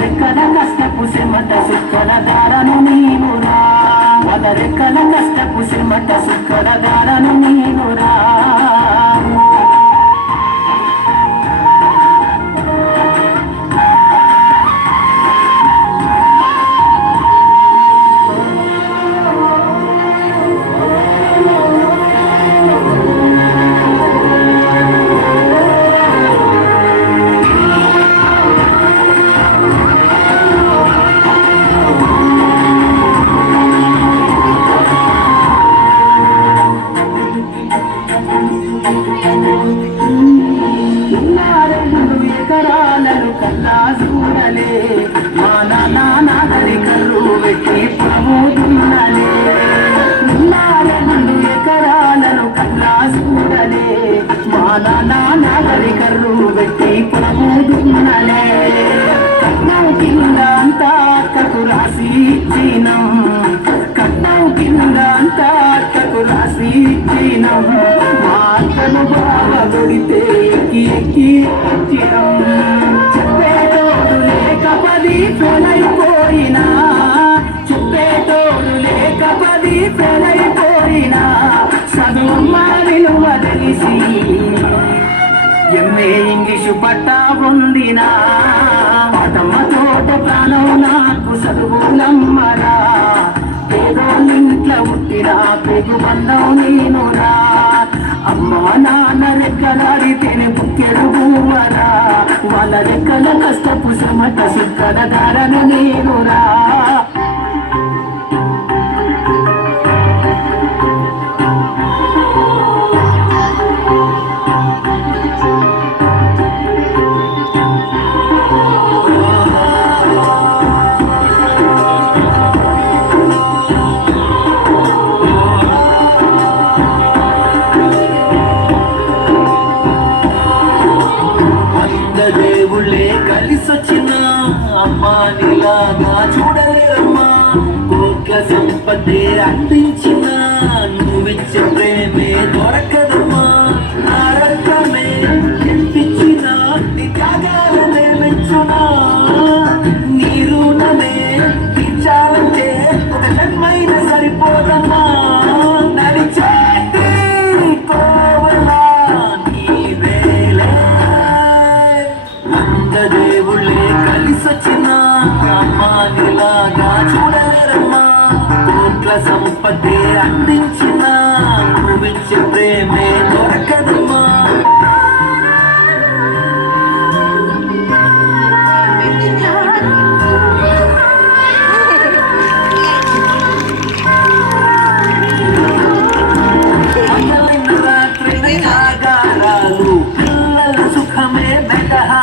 రెక్కల కష్టపు సిమట సుక్కల దారను నీవురా వాళ్ళ రెక్కల కష్టపు సిమట సుక్కల దారను నీవురా ఎకరాలను కన్నా చూడలే మా నాన్న కర్రు పెట్టి ప్రమోదున్నలే 2 ఎకరాలను కన్నా చూడలే మా నాన్న కర్రు పెట్టి ప్రమోదున్నలే కట్నం కింద అంతా అక్కకు రాసి ఇచ్చినం కట్నం కింద అంతా అక్కకు రాసి ఇచ్చినం మా అక్కను బాగా దొడితే ఎక్కి ఎక్కిరం చెప్పేటోడు లేక పది ఫెలైపోయినా చెప్పేటోడు లేక పది ఫెలైపోయినా చదువమ్మ విలువ తెలిసి ఎంఏ ఇంగ్లీషు పట్టా పొందినా మతమ్మ తోట ప్రాణం నాకు చదువులమ్మరా పేదోళ్ళింట్లో పుట్టినా పెగు బంధం నేనురా అమ్మ నాన్న రెక్కలాడితేనే బుక్కెడు భూవరా వాళ్ళ రెక్కల కష్టపు శ్రమట సుక్కల దారను నేనురా దేవుళ్ళే కలిసొచ్చిన అమ్మా నీలాగా చూడలేరమ్మా కోట్ల సంపదే అందించిన నువ్విచ్చే ప్రేమే దొరకదమ్మా నా రక్తమే ఎంతిచ్చిన నీ త్యాగాలనే మెచ్చునా నీ రుణమే తీర్చాలంటే ఒక జన్మైన సరిపోదమ్మా నడిచేటి కోవలా నీవేలే దేవుళ్ళే కలిసొచ్చిన అమ్మా నీలాగా చూడలేరమ్మా కోట్ల సంపదే అందించిన నువ్విచ్చే ప్రేమే దొరకదమ్మా రాత్రి నాగారాలు పిల్లల సుఖమే మెటహా